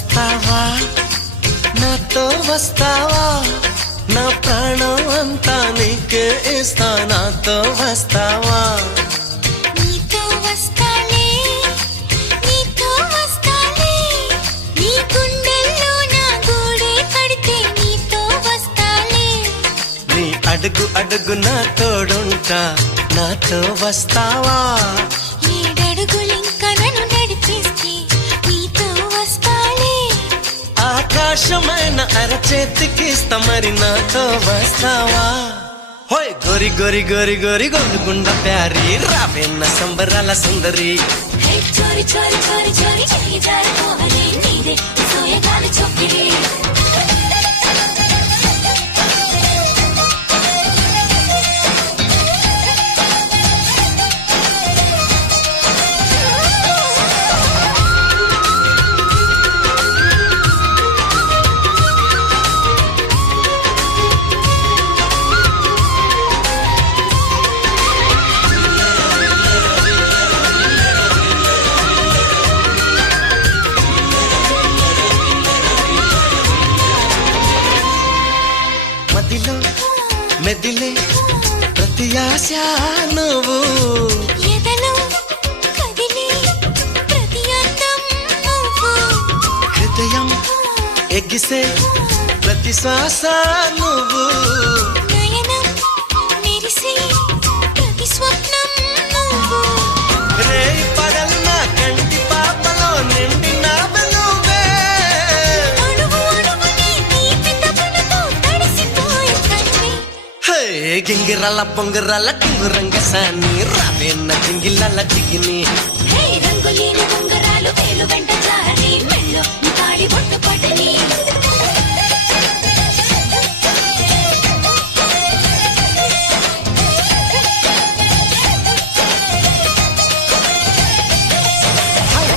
వస్తావా నాతో వస్తావా నా ప్రాణం అంతా నీకే ఇస్తా నాతో వస్తావా నీతో వస్తాలే నీతో వస్తాలే నీ గుండెల్లో నా గూడే కడితే నీతో వస్తాలే నీ అడుగు అడుగు నా తోడుంటా నాతో వస్తావా ఏడడుగులింకా నన్ను నడిపిస్తే నీతో వస్తాలే ఆకాశమైన అరచేతికిస్తా మరి నాతో వస్తావా హోయ్ గోరి గోరి గోరి గోరి గొంగుండ ప్యారి రావేన్న సంబరాల సుందరి హే చోరి చోరి చోరి చోరి చెయ్యి జారిపోవాలి నీదే సోయగాలి చొప్పిరి మదిలో మెదిలే ప్రతి ఆశ నువ్వు ఎదలో కదిలే ప్రతి అందం నువ్వు హృదయం ఎగిసే ప్రతి శ్వాస నువ్వు నయనం మెరిసే ప్రతి స్వప్నం నువ్వు రేయి పగలు నా కంటి పాపలో నిండిన నువ్వే అడుగు అడుగుని తీపి తపనతో తడిసిపోయే కన్నే హే గింగిరాల పొంగిరాల టింగురంగ సాని రావేన్న జింగిలాల జిగిని హే రంగులేని ఉంగరాలు వేలు వెంట జారి మెళ్ళో నీ తాళి బొట్టు పడని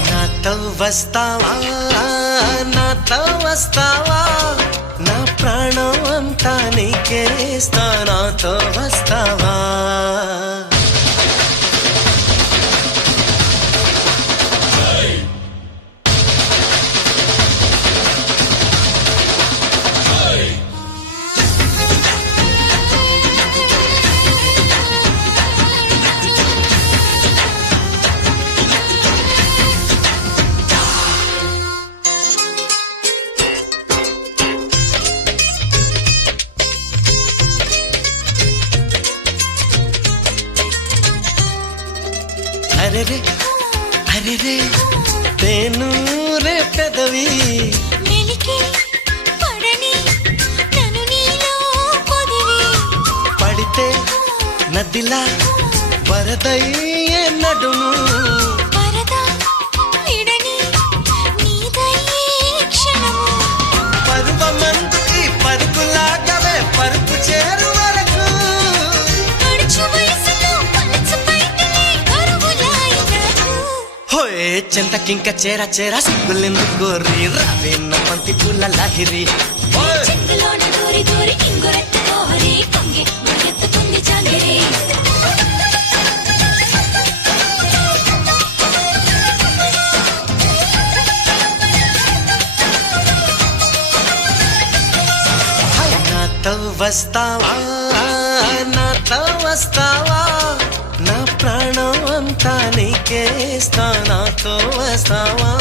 నాతో వస్తావా నాతో వస్తావా నా ప్రాణం అంతా నీకే ఇస్తా నాతో వస్తావా అరెరే అరెరే తేను రే పెదవి మెలికి పడని నన్ను నీలో పొదివి పడితే నదిలా వరదయ్యే నడుము వరద విడని నీదయ్యే క్షణము పరువమందు ఈ పరుగులాగవే పరుపు చేరు వరకు అడుచు వయసులో పలచు పైటలే కరువులాయినకు హోయ్ చింతకింక చేర చేర సిగ్గులెందుకు కోరి రావేన్న పంతి పూల లాహిరి ఓయ్ చెంగులోన దూరి దూరి ఇంగురెత్త కోహరి కొంగి మురిగెత్తుకుంది జాంగిరి నాతో వస్తావా నాతో వస్తావా నా ప్రాణం అంతా నీకే ఇస్తా నాతో వస్తావా